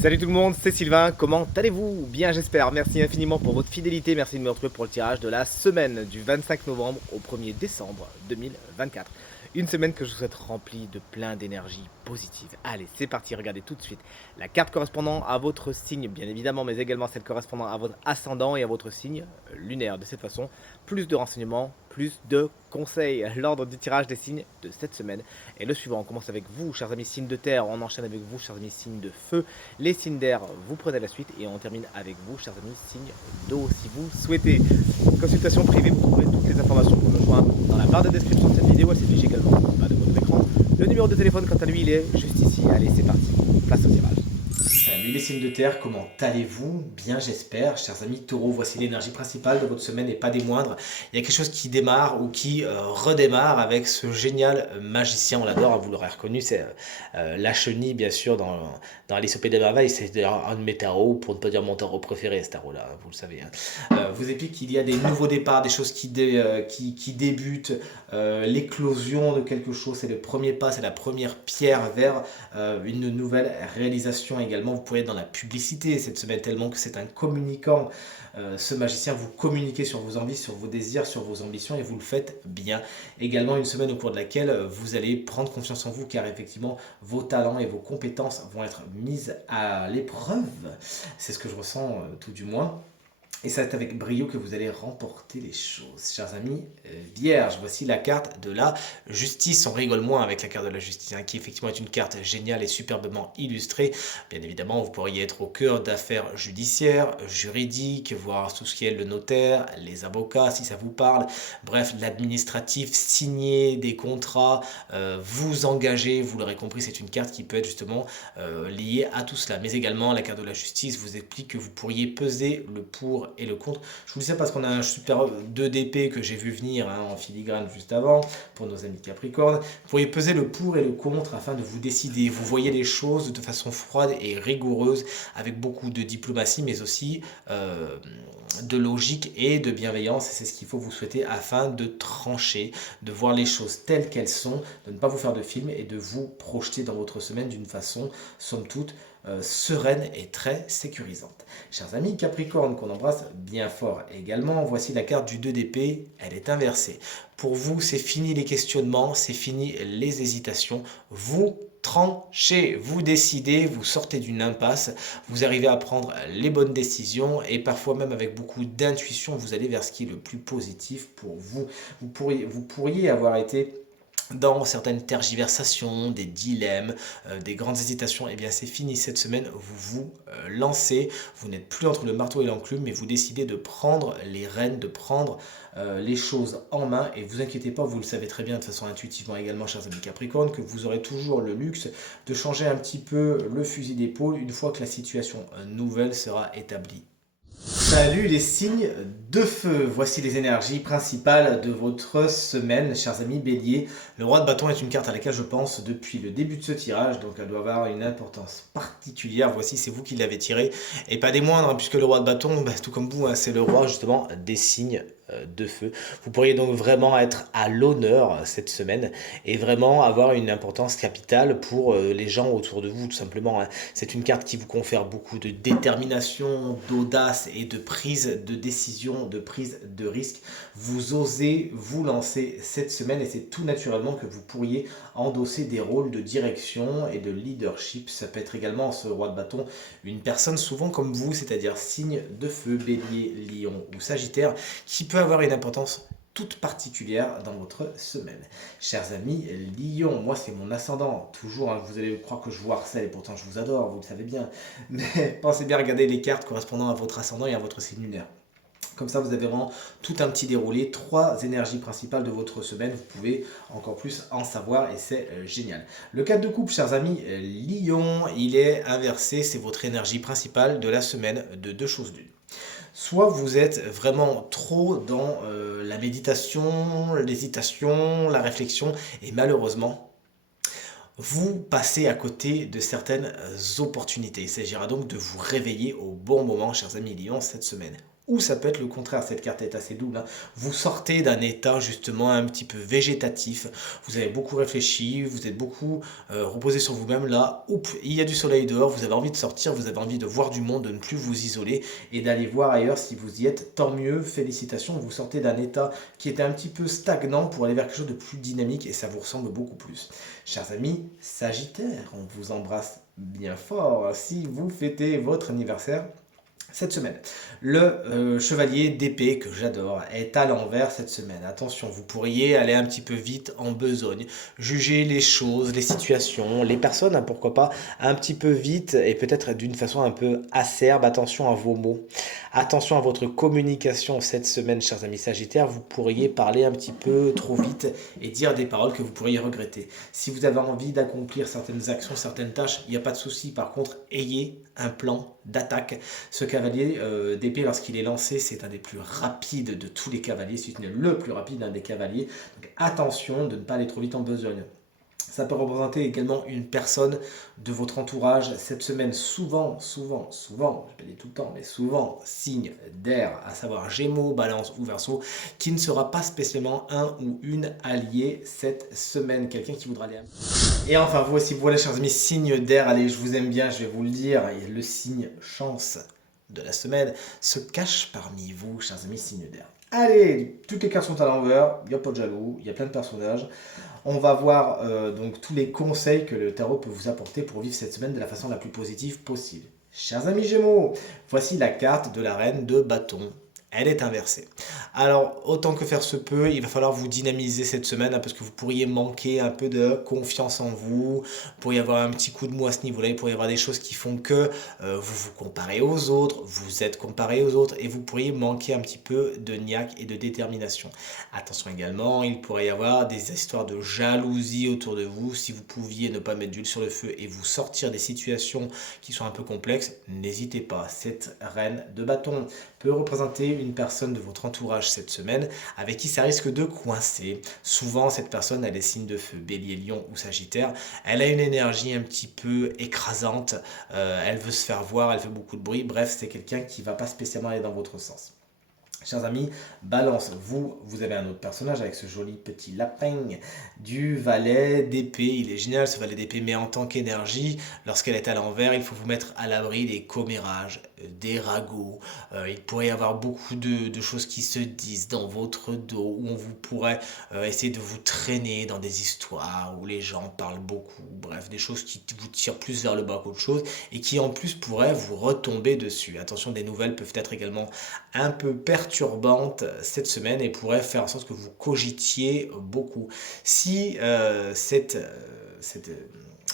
Salut tout le monde, c'est Sylvain, comment allez-vous? Bien j'espère, merci infiniment pour votre fidélité, merci de me retrouver pour le tirage de la semaine du 25 novembre au 1er décembre 2024. Une semaine que je souhaite remplie de plein d'énergie positive. Allez, c'est parti, regardez tout de suite la carte correspondant à votre signe, bien évidemment, mais également celle correspondant à votre ascendant et à votre signe lunaire. De cette façon, plus de renseignements, plus de conseils. L'ordre du tirage des signes de cette semaine est le suivant. On commence avec vous, chers amis signes de terre, on enchaîne avec vous, chers amis signes de feu. Les signes d'air, vous prenez la suite et on termine avec vous, chers amis, signes d'eau. Si vous souhaitez une consultation privée, vous trouverez toutes les informations pour nous joindre dans la barre de description de cette vidéo. Elle s'affiche également en bas de votre écran. Le numéro de téléphone, quant à lui, il est juste ici. Allez, c'est parti. Place au tirage. Salut les signes de terre, comment allez-vous? Bien j'espère, chers amis taureaux, voici l'énergie principale de votre semaine et pas des moindres. Il y a quelque chose qui démarre ou qui redémarre avec ce génial magicien, on l'adore, hein, vous l'aurez reconnu, c'est la chenille bien sûr dans Alice au Pays des Merveilles, c'est d'ailleurs un de mes tarots, pour ne pas dire mon tarot préféré, ce tarot-là, hein, vous le savez. Hein. Vous explique qu'il y a des nouveaux départs, des choses qui débutent, l'éclosion de quelque chose, c'est le premier pas, c'est la première pierre vers une nouvelle réalisation également. Vous pourrez être dans la publicité cette semaine tellement que c'est un communicant. Ce magicien, vous communiquez sur vos envies, sur vos désirs, sur vos ambitions et vous le faites bien. Également une semaine au cours de laquelle vous allez prendre confiance en vous car effectivement vos talents et vos compétences vont être mises à l'épreuve. C'est ce que je ressens tout du moins. Et c'est avec brio que vous allez remporter les choses. Chers amis, vierge, voici la carte de la justice. On rigole moins avec la carte de la justice, hein, qui effectivement est une carte géniale et superbement illustrée. Bien évidemment, vous pourriez être au cœur d'affaires judiciaires, juridiques, voir tout ce qui est le notaire, les avocats, si ça vous parle. Bref, l'administratif, signer des contrats, vous engager, vous l'aurez compris, c'est une carte qui peut être justement liée à tout cela. Mais également, la carte de la justice vous explique que vous pourriez peser le pour et le contre. Je vous dis ça parce qu'on a un super 2 d'épée que j'ai vu venir hein, en filigrane juste avant, pour nos amis Capricorne. Vous pourriez peser le pour et le contre afin de vous décider. Vous voyez les choses de façon froide et rigoureuse, avec beaucoup de diplomatie, mais aussi de logique et de bienveillance. Et c'est ce qu'il faut vous souhaiter afin de trancher, de voir les choses telles qu'elles sont, de ne pas vous faire de film et de vous projeter dans votre semaine d'une façon, somme toute, sereine et très sécurisante. Chers amis Capricorne, qu'on embrasse bien fort également, voici la carte du 2 d'épée, elle est inversée. Pour vous, c'est fini les questionnements, c'est fini les hésitations, vous tranchez, vous décidez, vous sortez d'une impasse, vous arrivez à prendre les bonnes décisions et parfois même avec beaucoup d'intuition, vous allez vers ce qui est le plus positif pour vous. Vous pourriez avoir été dans certaines tergiversations, des dilemmes, des grandes hésitations, et bien c'est fini cette semaine, vous vous lancez, vous n'êtes plus entre le marteau et l'enclume, mais vous décidez de prendre les rênes, de prendre les choses en main, et vous inquiétez pas, vous le savez très bien de façon intuitivement également, chers amis Capricorne, que vous aurez toujours le luxe de changer un petit peu le fusil d'épaule une fois que la situation nouvelle sera établie. Salut les signes de feu, voici les énergies principales de votre semaine, chers amis Bélier. Le roi de bâton est une carte à laquelle je pense depuis le début de ce tirage, donc elle doit avoir une importance particulière. Voici, c'est vous qui l'avez tiré, et pas des moindres, hein, puisque le roi de bâton, tout comme vous, hein, c'est le roi justement des signes de feu. Vous pourriez donc vraiment être à l'honneur cette semaine et vraiment avoir une importance capitale pour les gens autour de vous tout simplement. Hein. C'est une carte qui vous confère beaucoup de détermination, d'audace et de prise de décision, de prise de risque. Vous osez vous lancer cette semaine et c'est tout naturellement que vous pourriez endosser des rôles de direction et de leadership. Ça peut être également, ce roi de bâton, une personne souvent comme vous, c'est-à-dire signe de feu, bélier, lion ou sagittaire, qui peut avoir une importance toute particulière dans votre semaine. Chers amis, Lion, moi c'est mon ascendant, toujours, hein, vous allez croire que je vous harcèle et pourtant je vous adore, vous le savez bien, mais pensez bien à regarder les cartes correspondant à votre ascendant et à votre signe lunaire. Comme ça, vous avez vraiment tout un petit déroulé, 3 énergies principales de votre semaine. Vous pouvez encore plus en savoir et c'est génial. Le 4 de coupe, chers amis, Lion, il est inversé. C'est votre énergie principale de la semaine de deux choses l'une. Soit vous êtes vraiment trop dans la méditation, l'hésitation, la réflexion et malheureusement, vous passez à côté de certaines opportunités. Il s'agira donc de vous réveiller au bon moment, chers amis Lion, cette semaine. Ou ça peut être le contraire, cette carte est assez double, hein. Vous sortez d'un état justement un petit peu végétatif, vous avez beaucoup réfléchi, vous êtes beaucoup reposé sur vous-même, là, oups, il y a du soleil dehors, vous avez envie de sortir, vous avez envie de voir du monde, de ne plus vous isoler et d'aller voir ailleurs si vous y êtes, tant mieux, félicitations, vous sortez d'un état qui était un petit peu stagnant pour aller vers quelque chose de plus dynamique et ça vous ressemble beaucoup plus. Chers amis Sagittaires, on vous embrasse bien fort si vous fêtez votre anniversaire cette semaine. Le chevalier d'épée, que j'adore, est à l'envers cette semaine. Attention, vous pourriez aller un petit peu vite en besogne, juger les choses, les situations, les personnes, hein, pourquoi pas, un petit peu vite et peut-être d'une façon un peu acerbe. Attention à vos mots, attention à votre communication cette semaine, chers amis Sagittaires. Vous pourriez parler un petit peu trop vite et dire des paroles que vous pourriez regretter. Si vous avez envie d'accomplir certaines actions, certaines tâches, il n'y a pas de souci. Par contre, ayez un plan d'attaque. Ce cavalier d'épée, lorsqu'il est lancé, c'est un des plus rapides de tous les cavaliers, si ce n'est le plus rapide des cavaliers. Donc attention de ne pas aller trop vite en besogne. Ça peut représenter également une personne de votre entourage cette semaine, souvent, je ne vais pas dire tout le temps, mais souvent, signe d'air, à savoir Gémeaux, Balance ou Verseau, qui ne sera pas spécialement un ou une alliée cette semaine, quelqu'un qui voudra aller. Et enfin, vous aussi, voilà, chers amis, signe d'air, allez, je vous aime bien, je vais vous le dire, et le signe chance de la semaine se cache parmi vous, chers amis, signe d'air. Allez, toutes les cartes sont à l'envers, il n'y a pas de jaloux, il y a plein de personnages. On va voir donc tous les conseils que le tarot peut vous apporter pour vivre cette semaine de la façon la plus positive possible. Chers amis Gémeaux, voici la carte de la reine de bâton. Elle est inversée. Alors, autant que faire se peut, il va falloir vous dynamiser cette semaine, hein, parce que vous pourriez manquer un peu de confiance en vous, vous pourriez avoir un petit coup de mou à ce niveau-là, il pourrait y avoir des choses qui font que vous vous comparez aux autres, vous êtes comparé aux autres, et vous pourriez manquer un petit peu de niaque et de détermination. Attention également, il pourrait y avoir des histoires de jalousie autour de vous. Si vous pouviez ne pas mettre d'huile sur le feu et vous sortir des situations qui sont un peu complexes, n'hésitez pas. Cette reine de bâton peut représenter une personne de votre entourage cette semaine avec qui ça risque de coincer. Souvent, cette personne a des signes de feu, bélier, lion ou sagittaire. Elle a une énergie un petit peu écrasante, elle veut se faire voir, elle fait beaucoup de bruit. Bref, c'est quelqu'un qui ne va pas spécialement aller dans votre sens. Chers amis, Balance, vous avez un autre personnage avec ce joli petit lapin du valet d'épée. Il est génial ce valet d'épée, mais en tant qu'énergie, lorsqu'elle est à l'envers, il faut vous mettre à l'abri des commérages, des ragots. Il pourrait y avoir beaucoup de choses qui se disent dans votre dos, où on vous pourrait essayer de vous traîner dans des histoires où les gens parlent beaucoup. Bref, des choses qui vous tirent plus vers le bas qu'autre chose et qui en plus pourraient vous retomber dessus. Attention, des nouvelles peuvent être également un peu perturbante cette semaine et pourrait faire en sorte que vous cogitiez beaucoup. Si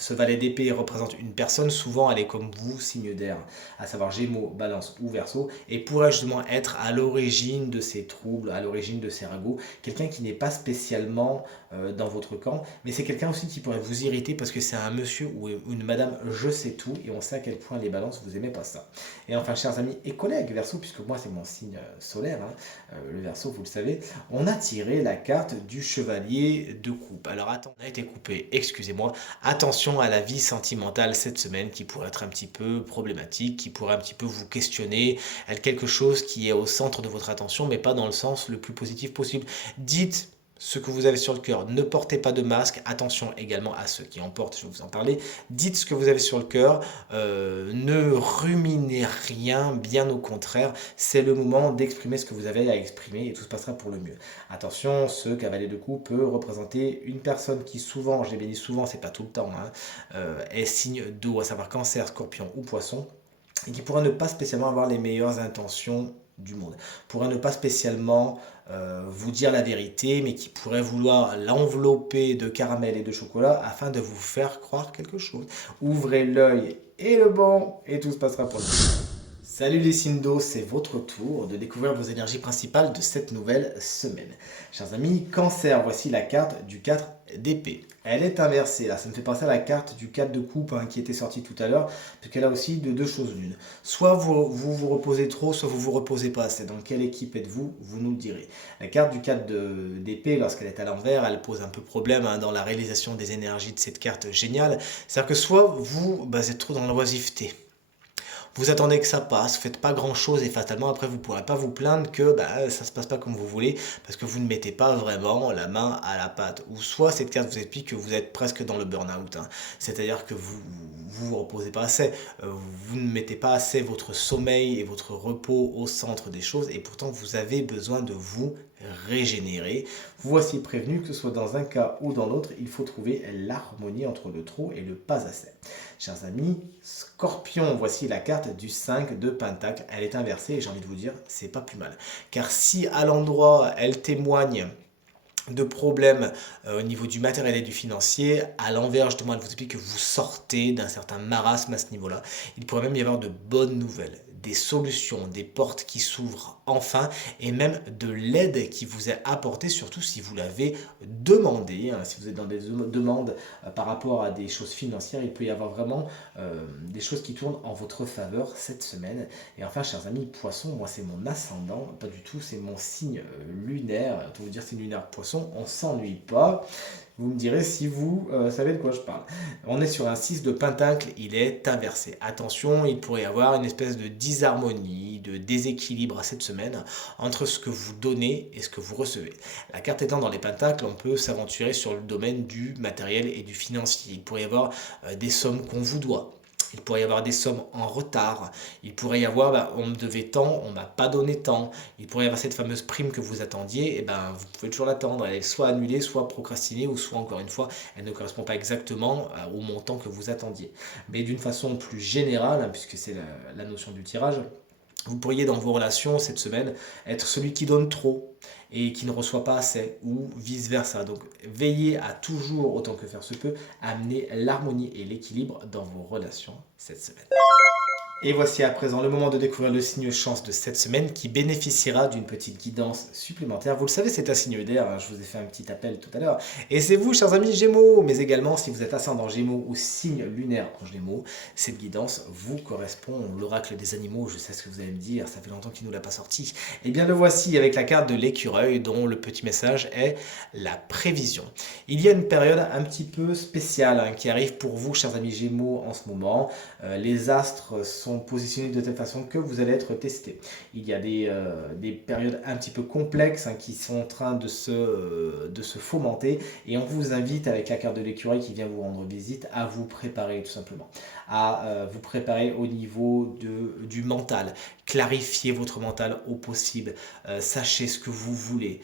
ce valet d'épée représente une personne, souvent elle est comme vous, signe d'air, à savoir Gémeaux, Balance ou Verseau, et pourrait justement être à l'origine de ces troubles, à l'origine de ces ragots, quelqu'un qui n'est pas spécialement dans votre camp, mais c'est quelqu'un aussi qui pourrait vous irriter parce que c'est un monsieur ou une madame je sais tout, et on sait à quel point les balances, vous aimez pas ça. Et enfin, chers amis et collègues Verseau, puisque moi c'est mon signe solaire, hein, le Verseau, vous le savez, on a tiré la carte du chevalier de coupe. Alors attends, on a été coupé, excusez-moi. Attention à la vie sentimentale cette semaine qui pourrait être un petit peu problématique, qui pourrait un petit peu vous questionner, être quelque chose qui est au centre de votre attention, mais pas dans le sens le plus positif possible. Dites ce que vous avez sur le cœur. Ne portez pas de masque. Attention également à ceux qui en portent, je vais vous en parler. Dites ce que vous avez sur le cœur. Ne ruminez rien, bien au contraire. C'est le moment d'exprimer ce que vous avez à exprimer et tout se passera pour le mieux. Attention, ce cavalier de coupe peut représenter une personne qui souvent, j'ai bien dit souvent, c'est pas tout le temps, hein, est signe d'eau, à savoir cancer, scorpion ou poisson, et qui pourrait ne pas spécialement avoir les meilleures intentions du monde, pourrait ne pas spécialement vous dire la vérité, mais qui pourrait vouloir l'envelopper de caramel et de chocolat afin de vous faire croire quelque chose. Ouvrez l'œil et le bon, et tout se passera pour vous. Salut les signes d'eau, c'est votre tour de découvrir vos énergies principales de cette nouvelle semaine. Chers amis, Cancer, voici la carte du 4 d'épée. Elle est inversée, là, ça me fait penser à la carte du 4 de coupe, hein, qui était sortie tout à l'heure, parce qu'elle a aussi de deux choses l'une. Soit vous reposez trop, soit vous vous reposez pas assez. Dans quelle équipe êtes-vous? Vous nous le direz. La carte du 4 d'épée, lorsqu'elle est à l'envers, elle pose un peu problème, hein, dans la réalisation des énergies de cette carte géniale. C'est-à-dire que soit vous êtes trop dans l'oisiveté. Vous attendez que ça passe, vous faites pas grand-chose et fatalement après vous pourrez pas vous plaindre que bah, ça se passe pas comme vous voulez parce que vous ne mettez pas vraiment la main à la pâte. Ou soit cette carte vous explique que vous êtes presque dans le burn-out, hein. C'est-à-dire que vous reposez pas assez, vous ne mettez pas assez votre sommeil et votre repos au centre des choses et pourtant vous avez besoin de vous régénérer. Voici prévenu que ce soit dans un cas ou dans l'autre, il faut trouver l'harmonie entre le trop et le pas assez. Chers amis, Scorpion, voici la carte du 5 de Pentacle. Elle est inversée et j'ai envie de vous dire, c'est pas plus mal. Car si à l'endroit, elle témoigne de problèmes au niveau du matériel et du financier, à l'envers, justement, elle vous explique que vous sortez d'un certain marasme à ce niveau-là. Il pourrait même y avoir de bonnes nouvelles, des solutions, des portes qui s'ouvrent enfin et même de l'aide qui vous est apportée, surtout si vous l'avez demandé, hein. Si vous êtes dans des demandes par rapport à des choses financières, il peut y avoir vraiment des choses qui tournent en votre faveur cette semaine. Et enfin, chers amis, Poisson, moi c'est mon ascendant, pas du tout, c'est mon signe lunaire. Pour vous dire signe lunaire Poisson, on s'ennuie pas. Vous me direz si vous savez de quoi je parle. On est sur un 6 de Pentacle, il est inversé. Attention, il pourrait y avoir une espèce de disharmonie, de déséquilibre à cette semaine entre ce que vous donnez et ce que vous recevez. La carte étant dans les Pentacles, on peut s'aventurer sur le domaine du matériel et du financier. Il pourrait y avoir des sommes qu'on vous doit. Il pourrait y avoir des sommes en retard. Il pourrait y avoir, bah, on me devait tant, on m'a pas donné tant. Il pourrait y avoir cette fameuse prime que vous attendiez, et ben vous pouvez toujours l'attendre. Elle est soit annulée, soit procrastinée, ou soit encore une fois, elle ne correspond pas exactement au montant que vous attendiez. Mais d'une façon plus générale, hein, puisque c'est la notion du tirage, vous pourriez dans vos relations cette semaine être celui qui donne trop et qui ne reçoit pas assez ou vice-versa. Donc veillez à toujours, autant que faire se peut, amener l'harmonie et l'équilibre dans vos relations cette semaine. Et voici à présent le moment de découvrir le signe chance de cette semaine qui bénéficiera d'une petite guidance supplémentaire. Vous le savez, c'est un signe d'air, hein, je vous ai fait un petit appel tout à l'heure. Et c'est vous, chers amis Gémeaux, mais également si vous êtes ascendant Gémeaux ou signe lunaire en Gémeaux, cette guidance vous correspond. L'oracle des animaux, je sais ce que vous allez me dire, ça fait longtemps qu'il ne nous l'a pas sorti. Eh bien le voici avec la carte de l'écureuil dont le petit message est la prévision. Il y a une période un petit peu spéciale hein, qui arrive pour vous, chers amis Gémeaux, en ce moment. Les astres sont positionnés de telle façon que vous allez être testé. Il y a des périodes un petit peu complexes hein, qui sont en train de se fomenter et on vous invite avec la carte de l'écureuil qui vient vous rendre visite à vous préparer tout simplement, à vous préparer au niveau du mental. Clarifiez votre mental au possible, sachez ce que vous voulez,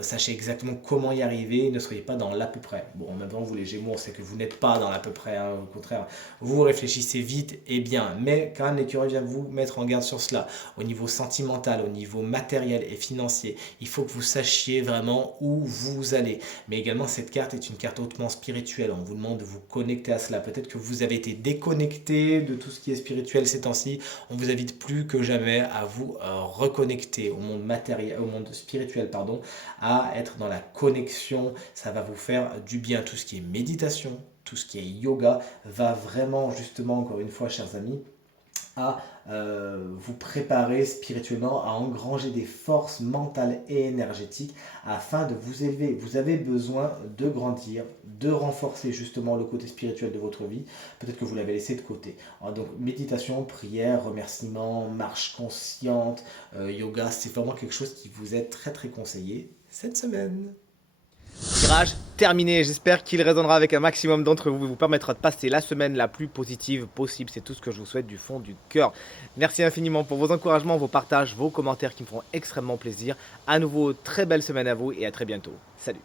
sachez exactement comment y arriver, ne soyez pas dans l'à peu près. Bon, en même temps, vous les Gémeaux, on sait que vous n'êtes pas dans l'à peu près, hein, au contraire, vous réfléchissez vite et bien, mais quand même l'écureuil vient vous mettre en garde sur cela, au niveau sentimental, au niveau matériel et financier, il faut que vous sachiez vraiment où vous allez. Mais également, cette carte est une carte hautement spirituelle, on vous demande de vous connecter à cela. Peut-être que vous avez été déconnecté de tout ce qui est spirituel ces temps-ci, on vous invite plus que jamais à vous reconnecter au monde matériel, au monde spirituel, pardon, à être dans la connexion. Ça va vous faire du bien. Tout ce qui est méditation, tout ce qui est yoga va vraiment, justement, encore une fois, chers amis, à vous préparer spirituellement à engranger des forces mentales et énergétiques afin de vous élever. Vous avez besoin de grandir, de renforcer justement le côté spirituel de votre vie. Peut-être que vous l'avez laissé de côté. Alors donc méditation, prière, remerciement, marche consciente, yoga, c'est vraiment quelque chose qui vous est très très conseillé cette semaine. Tirage terminé, j'espère qu'il résonnera avec un maximum d'entre vous et vous permettra de passer la semaine la plus positive possible. C'est tout ce que je vous souhaite du fond du cœur. Merci infiniment pour vos encouragements, vos partages, vos commentaires qui me feront extrêmement plaisir. À nouveau, très belle semaine à vous et à très bientôt. Salut!